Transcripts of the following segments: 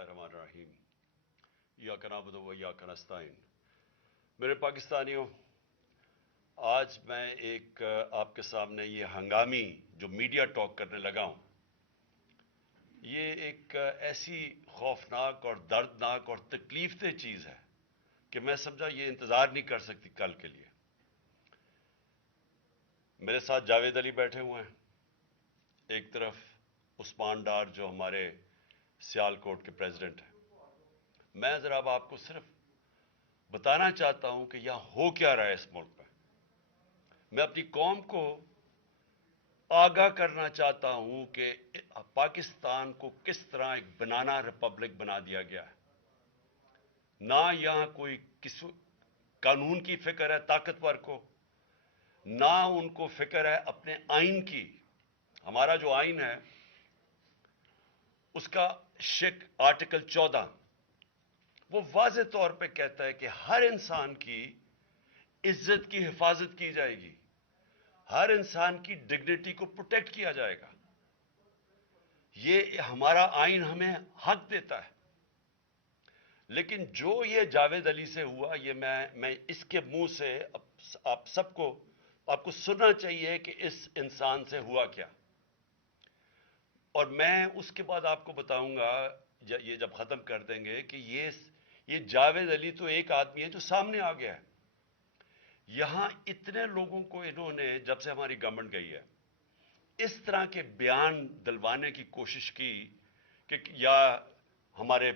बिस्मिल्लाहिर्रहमानिर्रहीम इय्याका नअबुदु व इय्याका नस्तईन। मेरे पाकिस्तानियों, आज मैं एक आपके सामने ये हंगामी जो मीडिया टॉक करने लगा हूं, ये एक ऐसी खौफनाक और दर्दनाक और तकलीफदेह चीज़ है कि मैं समझा ये इंतज़ार नहीं कर सकती कल के लिए। मेरे साथ जावेद अली बैठे हुए हैं, एक तरफ उस्मान डार जो हमारे सियालकोट के प्रेसिडेंट हैं। मैं ज़रा अब आपको सिर्फ बताना चाहता हूं कि यहां हो क्या रहा है इस मुल्क में। मैं अपनी कौम को आगाह करना चाहता हूं कि पाकिस्तान को किस तरह एक बनाना रिपब्लिक बना दिया गया है। ना यहां कोई किस कानून की फिक्र है ताकतवर को, ना उनको फिक्र है अपने आइन की। हमारा जो आइन है उसका आर्टिकल 14 वो वाज़ेह तौर पे कहता है कि हर इंसान की इज्जत की हिफाजत की जाएगी, हर इंसान की डिग्निटी को प्रोटेक्ट किया जाएगा। ये हमारा आइन हमें हक देता है। लेकिन जो ये जावेद अली से हुआ, ये मैं इसके मुंह से आप सबको आपको सुनना चाहिए कि इस इंसान से हुआ क्या। और मैं उसके बाद आपको बताऊंगा, ये जब खत्म कर देंगे, कि ये जावेद अली तो एक आदमी है जो सामने आ गया है। यहां इतने लोगों को इन्होंने, जब से हमारी गवर्नमेंट गई है, इस तरह के बयान दिलवाने की कोशिश की कि या हमारे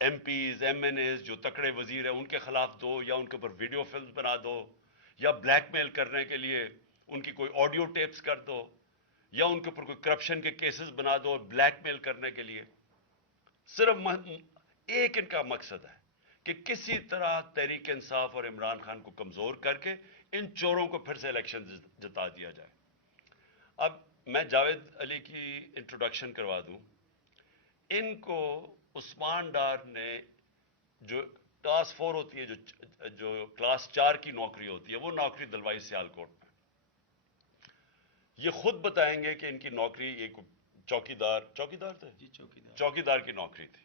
एमपीज एमएनएज जो तकड़े वजीर हैं उनके खिलाफ दो, या उनके ऊपर वीडियो फिल्म बना दो, या ब्लैकमेल करने के लिए उनकी कोई ऑडियो टेप्स कर दो, या उनके ऊपर कोई करप्शन के केसेस बना दो ब्लैकमेल करने के लिए। सिर्फ एक इनका मकसद है कि किसी तरह तहरीक इंसाफ और इमरान खान को कमजोर करके इन चोरों को फिर से इलेक्शन जिता दिया जाए। अब मैं जावेद अली की इंट्रोडक्शन करवा दूं। इनको उस्मान डार ने, जो क्लास 4 होती है, जो क्लास 4 की नौकरी होती है, वो नौकरी दिलवाई सियालकोट में। ये खुद बताएंगे कि इनकी नौकरी एक चौकीदार थे जी, चौकीदार की नौकरी थी।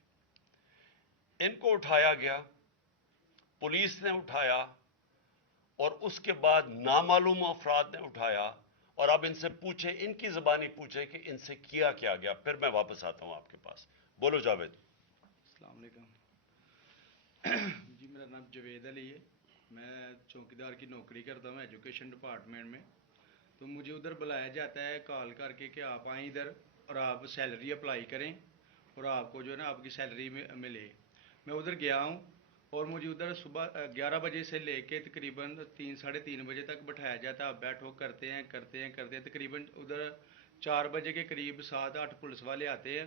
इनको उठाया गया, पुलिस ने उठाया, और उसके बाद नामालूम अफराद ने उठाया। और अब इनसे पूछे, इनकी ज़बानी पूछे कि इनसे किया क्या गया। फिर मैं वापस आता हूं आपके पास। बोलो जावेद। अस्सलाम वालेकुम। जी, मेरा नाम जावेद अली है। मैं चौकीदार की नौकरी करता हूँ एजुकेशन डिपार्टमेंट में। तो मुझे उधर बुलाया जाता है कॉल करके कि आप आएँ इधर और आप सैलरी अप्लाई करें और आपको जो है ना आपकी सैलरी मिले। मैं उधर गया हूँ और मुझे उधर सुबह 11 बजे से लेके तकरीबन 3 साढ़े 3 बजे तक बैठाया जाता है। आप बैठो, करते हैं तकरीबन उधर 4 बजे के करीब 7-8 पुलिस वाले आते हैं।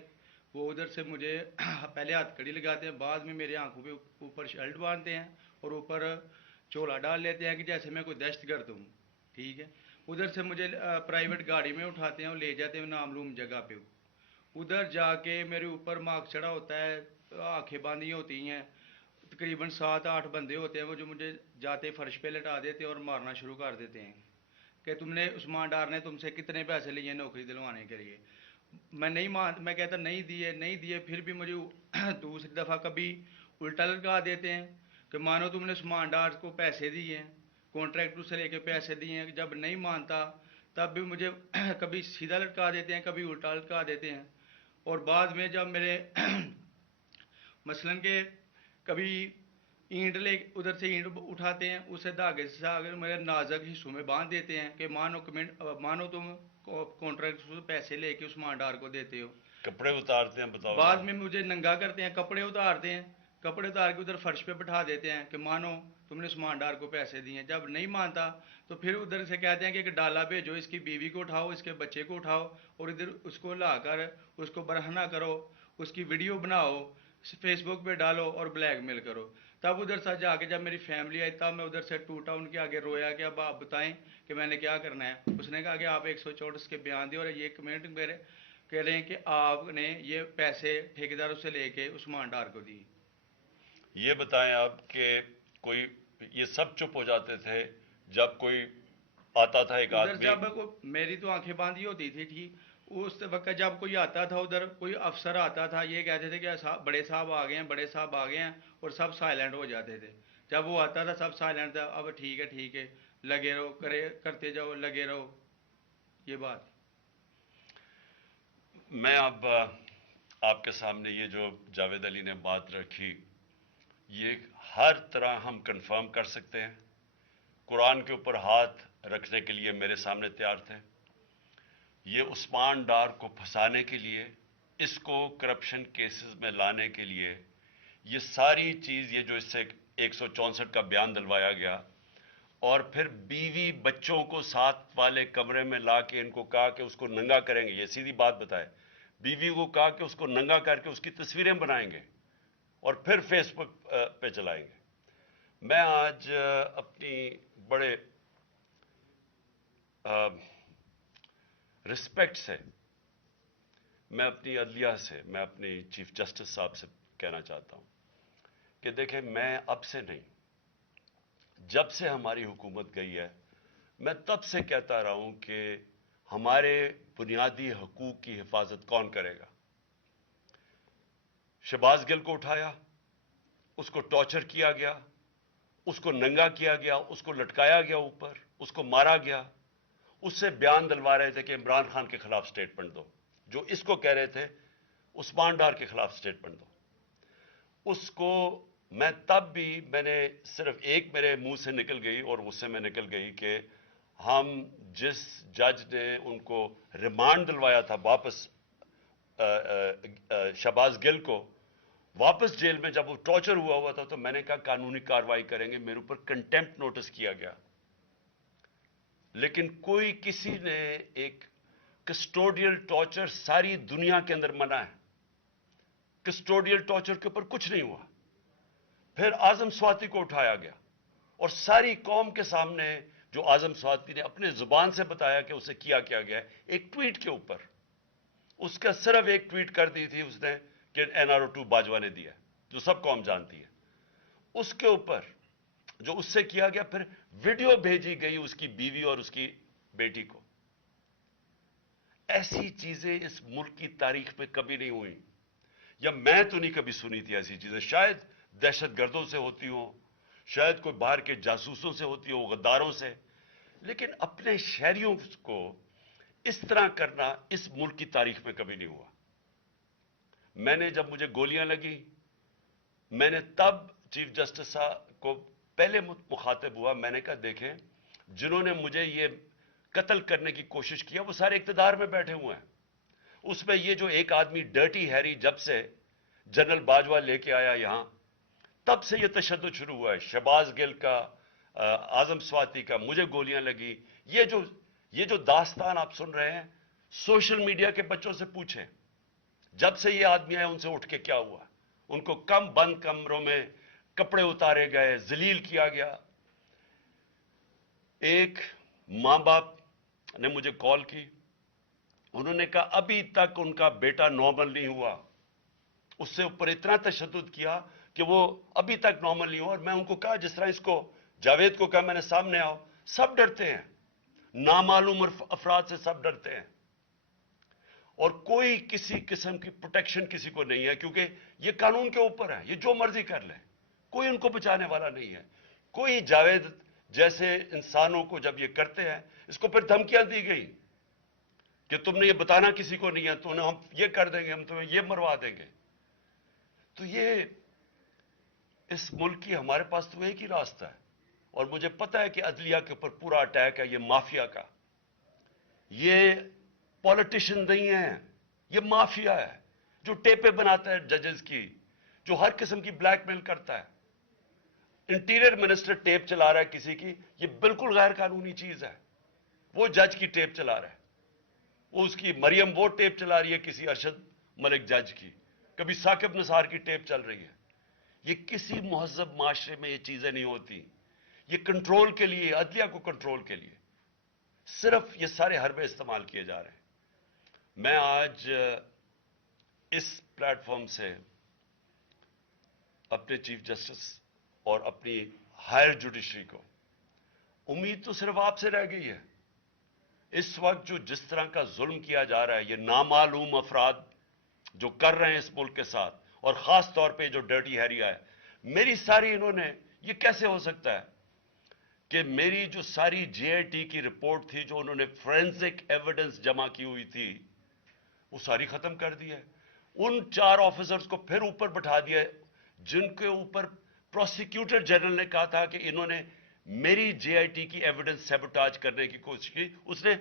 वो उधर से मुझे पहले हथकड़ी लगाते हैं, बाद में मेरे आंखों पे ऊपर शर्ट बांधते हैं और ऊपर चोला डाल लेते हैं कि जैसे मैं कोई दहशतगर्द हूँ। ठीक है। उधर से मुझे प्राइवेट गाड़ी में उठाते हैं और ले जाते हैं नामलूम जगह पे। उधर जाके मेरे ऊपर मार्क्स चढ़ा होता है, आंखें बांधी होती हैं। तकरीबन 7-8 बंदे होते हैं वो, जो मुझे जाते फर्श पे लटा देते हैं और मारना शुरू कर देते हैं कि तुमने, उस्मान डार ने तुमसे कितने पैसे लिए नौकरी दिलवाने के लिए। मैं कहता नहीं दिए। फिर भी मुझे दूसरी दफ़ा कभी उल्टा लटका देते हैं कि मानो तुमने उस्मान डार को पैसे दिए हैं, कॉन्ट्रैक्टर से लेके पैसे दिए हैं। जब नहीं मानता तब भी मुझे कभी सीधा लटका देते हैं, कभी उल्टा लटका देते हैं। और बाद में जब मेरे मसलन के कभी ईंट ले उधर से ईंट उठाते हैं, उसे धागे से आगे मेरे नाजुक हिस्सों में बांध देते हैं कि मानो तुम कॉन्ट्रैक्ट से पैसे लेके उस्मान डार को देते हो। कपड़े उतारते हैं, बताओ बाद जरा। में मुझे नंगा करते हैं, कपड़े उतार के उधर फर्श पे बिठा देते हैं कि मानो तुमने उस्मान डार को पैसे दिए। जब नहीं मानता तो फिर उधर से कहते हैं कि एक डाला भेजो, इसकी बीवी को उठाओ, इसके बच्चे को उठाओ और इधर उसको लाकर उसको बरहना करो, उसकी वीडियो बनाओ, फेसबुक पे डालो और ब्लैकमेल करो। तब उधर से जाके जब मेरी फैमिली आई तब मैं उधर से टूटा, उनके आगे रोया कि अब आप बताएं कि मैंने क्या करना है। उसने कहा कि आप 124 के बयान दिए और ये कमेंट मेरे कह रहे हैं कि आपने ये पैसे ठेकेदारों से लेके उस्मान डार को दिए। ये बताएं आप कि कोई, ये सब चुप हो जाते थे जब कोई आता था एक उधर आदमी। जब मेरी तो आंखें बांधी होती थी, ठीक। اس وقت جب کوئی آتا تھا ادھر، کوئی افسر آتا تھا، یہ کہتے تھے کہ بڑے صاحب آ گئے ہیں، بڑے صاحب آ گئے ہیں، اور سب سائلنٹ ہو جاتے تھے. جب وہ آتا تھا سب سائلنٹ تھا. اب ٹھیک ہے لگے رہو، کرتے جاؤ، لگے رہو. یہ بات. میں اب آپ کے سامنے یہ جو جاوید علی نے بات رکھی، یہ ہر طرح ہم کنفرم کر سکتے ہیں. قرآن کے اوپر ہاتھ رکھنے کے لیے میرے سامنے تیار تھے. یہ عثمان ڈار کو پھنسانے کے لیے، اس کو کرپشن کیسز میں لانے کے لیے، یہ ساری چیز، یہ جو اس سے 164 کا بیان دلوایا گیا، اور پھر بیوی بچوں کو ساتھ والے کمرے میں لا کے ان کو کہا کہ اس کو ننگا کریں گے. یہ سیدھی بات بتائے، بیوی کو کہا کہ اس کو ننگا کر کے اس کی تصویریں بنائیں گے اور پھر فیس بک پہ چلائیں گے. میں آج اپنی بڑے رسپیکٹ سے، میں اپنی عدلیہ سے، میں اپنی چیف جسٹس صاحب سے کہنا چاہتا ہوں کہ دیکھیں، میں اب سے نہیں، جب سے ہماری حکومت گئی ہے، میں تب سے کہتا رہا ہوں کہ ہمارے بنیادی حقوق کی حفاظت کون کرے گا. شہباز گل کو اٹھایا، اس کو ٹارچر کیا گیا، اس کو ننگا کیا گیا، اس کو لٹکایا گیا اوپر، اس کو مارا گیا. اس سے بیان دلوا رہے تھے کہ عمران خان کے خلاف سٹیٹمنٹ دو. جو اس کو کہہ رہے تھے عثمان ڈار کے خلاف سٹیٹمنٹ دو. اس کو میں نے صرف ایک میرے منہ سے نکل گئی اور اس سے میں نکل گئی کہ ہم جس جج نے ان کو ریمانڈ دلوایا تھا واپس، شہباز گل کو واپس جیل میں جب وہ ٹارچر ہوا تھا، تو میں نے کہا قانونی کارروائی کریں گے. میرے اوپر کنٹیمپٹ نوٹس کیا گیا، لیکن کسی نے ایک کسٹوڈیل ٹارچر ساری دنیا کے اندر منع ہے، کسٹوڈیل ٹارچر کے اوپر کچھ نہیں ہوا. پھر اعظم سواتی کو اٹھایا گیا اور ساری قوم کے سامنے جو اعظم سواتی نے اپنے زبان سے بتایا کہ اسے کیا گیا ہے، ایک ٹویٹ کے اوپر، اس کا صرف ایک ٹویٹ کر دی تھی اس نے کہ NRO2 باجوہ نے دیا، جو سب قوم جانتی ہے. اس کے اوپر جو اس سے کیا گیا، پھر ویڈیو بھیجی گئی اس کی بیوی اور اس کی بیٹی کو. ایسی چیزیں اس ملک کی تاریخ میں کبھی نہیں ہوئی، یا میں تو نہیں کبھی سنی تھی ایسی چیزیں. شاید دہشت گردوں سے ہوتی ہوں، شاید کوئی باہر کے جاسوسوں سے ہوتی ہو، غداروں سے، لیکن اپنے شہریوں کو اس طرح کرنا اس ملک کی تاریخ میں کبھی نہیں ہوا. میں نے جب مجھے گولیاں لگی، میں نے تب چیف جسٹس صاحب کو پہلے مخاطب ہوا. میں نے کہا دیکھیں، جنہوں نے مجھے یہ قتل کرنے کی کوشش کیا وہ سارے اقتدار میں بیٹھے ہوئے ہیں. اس میں یہ جو ایک آدمی ڈرٹی ہیری جب سے جنرل باجوہ لے کے آیا یہاں، تب سے یہ تشدد شروع ہوا ہے. شہباز گل کا، اعظم سواتی کا، مجھے گولیاں لگی. یہ جو داستان آپ سن رہے ہیں، سوشل میڈیا کے بچوں سے پوچھیں، جب سے یہ آدمی آئے ان سے اٹھ کے کیا ہوا. ان کو بند کمروں میں کپڑے اتارے گئے، ذلیل کیا گیا. ایک ماں باپ نے مجھے کال کی، انہوں نے کہا ابھی تک ان کا بیٹا نارمل نہیں ہوا. اس سے اوپر اتنا تشدد کیا کہ وہ ابھی تک نارمل نہیں ہوا. اور میں ان کو کہا، جس طرح اس کو جاوید کو کہا میں نے سامنے آؤ، سب ڈرتے ہیں، نامعلوم افراد سے سب ڈرتے ہیں، اور کوئی کسی قسم کی پروٹیکشن کسی کو نہیں ہے، کیونکہ یہ قانون کے اوپر ہے، یہ جو مرضی کر لیں، کوئی ان کو بچانے والا نہیں ہے. کوئی جاوید جیسے انسانوں کو جب یہ کرتے ہیں، اس کو پھر دھمکیاں دی گئی کہ تم نے یہ بتانا کسی کو نہیں ہے، تو ہم یہ کر دیں گے، ہم تمہیں یہ مروا دیں گے. تو یہ اس ملک کی ہمارے پاس تو ایک ہی راستہ ہے، اور مجھے پتا ہے کہ عدلیہ کے اوپر پورا اٹیک ہے یہ مافیا کا. یہ پولیٹیشن نہیں ہے، یہ مافیا ہے جو ٹیپیں بناتا ہے ججز کی، جو ہر قسم کی بلیک میل کرتا ہے. انٹیریئر منسٹر ٹیپ چلا رہا ہے کسی کی، یہ بالکل غیر قانونی چیز ہے. وہ جج کی ٹیپ چلا رہا ہے، وہ اس کی مریم وہ ٹیپ چلا رہی ہے کسی ارشد ملک جج کی، کبھی ثاقب نثار کی ٹیپ چل رہی ہے. یہ کسی مہذب معاشرے میں یہ چیزیں نہیں ہوتی. یہ کنٹرول کے لیے، عدلیہ کو کنٹرول کے لیے صرف یہ سارے حربے استعمال کیے جا رہے ہیں. میں آج اس پلیٹ فارم سے اپنے چیف جسٹس اور اپنی ہائر جوڈیشری کو، امید تو صرف آپ سے رہ گئی ہے इस वक्त जो जिस तरह का जुल्म किया जा रहा है, ये नामालूम अफराद जो कर रहे हैं इस मुल्क के साथ, और खास तौर पे जो डर्टी हैरिया है, मेरी सारी इन्होंने, ये कैसे हो सकता है कि मेरी जो सारी जेआईटी की रिपोर्ट थी, जो उन्होंने फोरेंसिक एविडेंस जमा की हुई थी, वो सारी खत्म कर दी है। उन 4 ऑफिसर्स को फिर ऊपर बैठा दिया जिनके ऊपर प्रोसिक्यूटर जनरल ने कहा था कि इन्होंने मेरी जेआईटी की एविडेंस सैबोटाज करने की कोशिश की। उसने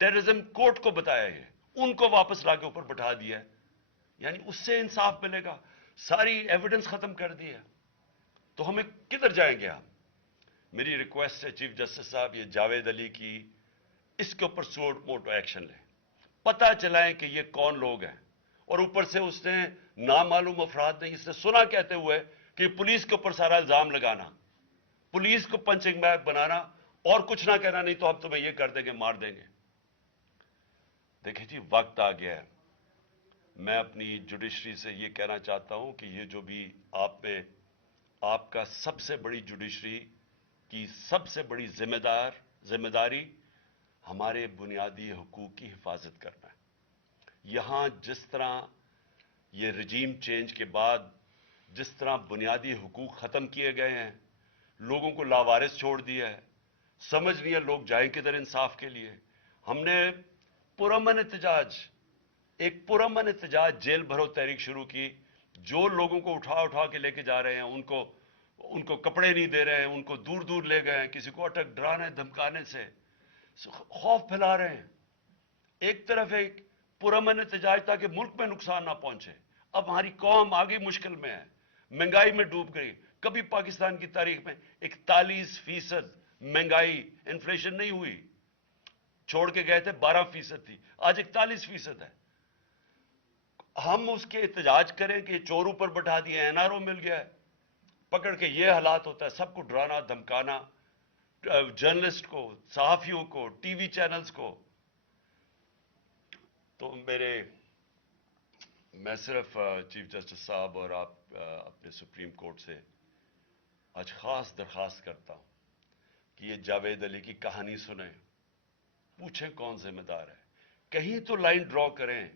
टेररिज्म कोर्ट को बताया है, उनको वापस लाके ऊपर बैठा दिया है। यानी उससे इंसाफ मिलेगा? सारी एविडेंस खत्म कर दी है, तो हमें किधर जाएंगे हम? मेरी रिक्वेस्ट है चीफ जस्टिस साहब, ये जावेद अली की, इसके ऊपर सोट मोटो एक्शन लें, पता चलाएं कि ये कौन लोग हैं। और ऊपर से उसने नामालूम अफराद ने इसने सुना कहते हुए कि पुलिस के ऊपर सारा इल्जाम लगाना, पुलिस को पंचिंग बैग बनाना, और कुछ ना कहना, नहीं तो हम तुम्हें ये कर देंगे, मार देंगे। देखिए जी, वक्त आ गया है। मैं अपनी जुडिशरी से ये कहना चाहता हूं कि ये जो भी आप में, आपका सबसे बड़ी जुडिशरी की सबसे बड़ी जिम्मेदारी हमारे बुनियादी हकूक की हिफाजत करना है। यहां जिस तरह ये रजीम चेंज के बाद जिस तरह बुनियादी हकूक खत्म किए गए हैं, लोगों को लावारिस छोड़ दिया है, समझ नहीं है लोग जाएं किधर इंसाफ के लिए। हमने पुरअमन एहतजाज, एक पुरअमन एहतजाज जेल भरो तहरीक शुरू की। जो लोगों को उठा उठा के लेके जा रहे हैं, उनको कपड़े नहीं दे रहे हैं, उनको दूर दूर ले गए हैं, किसी को अटक डराने धमकाने से खौफ फैला रहे हैं। एक तरफ एक पुरअमन एहतजाज ताकि मुल्क में नुकसान ना पहुंचे। अब हमारी कौम आगे मुश्किल में है, महंगाई में डूब गई। कभी पाकिस्तान की तारीख में 41% महंगाई, इन्फ्लेशन नहीं हुई। छोड़ के गए थे 12% थी, आज 41% है। हम उसके एहतजाज करें कि चोर ऊपर बैठा दिए, एनआरओ मिल गया है, पकड़ के ये हालात होता है। सबको डराना धमकाना, जर्नलिस्ट को, सहाफियों को, टीवी चैनल्स को। तो मैं सिर्फ चीफ जस्टिस साहब और आप अपने सुप्रीम कोर्ट से आज खास दरखास्त करता हूं कि ये जावेद अली की कहानी सुने, पूछें कौन जिम्मेदार है, कहीं तो लाइन ड्रॉ करें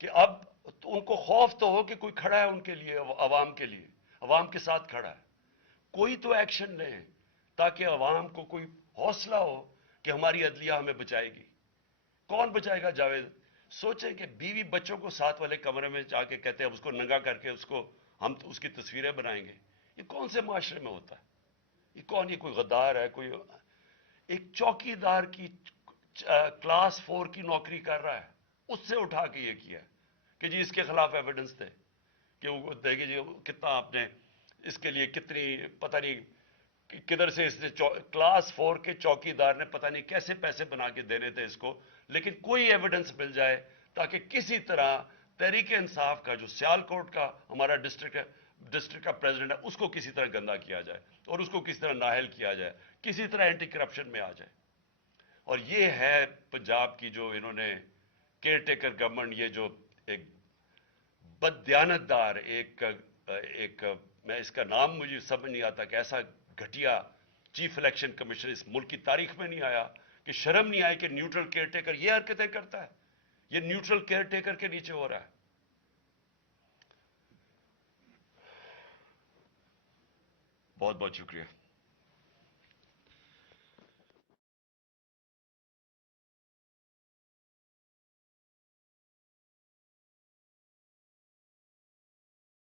कि अब तो उनको खौफ तो हो कि कोई खड़ा है उनके लिए, अवाम के लिए, अवाम के साथ खड़ा है। कोई तो एक्शन लें ताकि अवाम को कोई हौसला हो कि हमारी अदलिया हमें बचाएगी। कौन बचाएगा जावेद? सोचें कि बीवी बच्चों को साथ वाले कमरे में जाके कहते हैं उसको नंगा करके हम तो उसकी तस्वीरें बनाएंगे। ये कौन से माशरे में होता है? ये कौन, ये कोई गद्दार है? कोई एक चौकीदार की क्लास 4 की नौकरी कर रहा है, उससे उठा के ये किया कि जी इसके खिलाफ एविडेंस दे, कि वो देगी जी कितना आपने इसके लिए कितनी, पता नहीं किधर से इसने क्लास 4 के चौकीदार ने पता नहीं कैसे पैसे बना के देने थे इसको, लेकिन कोई एविडेंस मिल जाए ताकि किसी तरह तहरीक इंसाफ का जो सियालकोट का हमारा डिस्ट्रिक्ट का प्रेसिडेंट है, उसको किसी तरह गंदा किया जाए और उसको किसी तरह नाअहल किया जाए, किसी तरह एंटी करप्शन में आ जाए। और ये है पंजाब की जो इन्होंने केयर टेकर गवर्नमेंट, ये जो एक बददियानतदार मैं इसका नाम मुझे समझ नहीं आता कि ऐसा घटिया चीफ इलेक्शन कमिश्नर इस मुल्क की तारीख में नहीं आया, कि शर्म नहीं आई कि न्यूट्रल केयर टेकर ये हरकतें करता है। ये न्यूट्रल केयर टेकर के नीचे हो रहा है। बहुत बहुत शुक्रिया।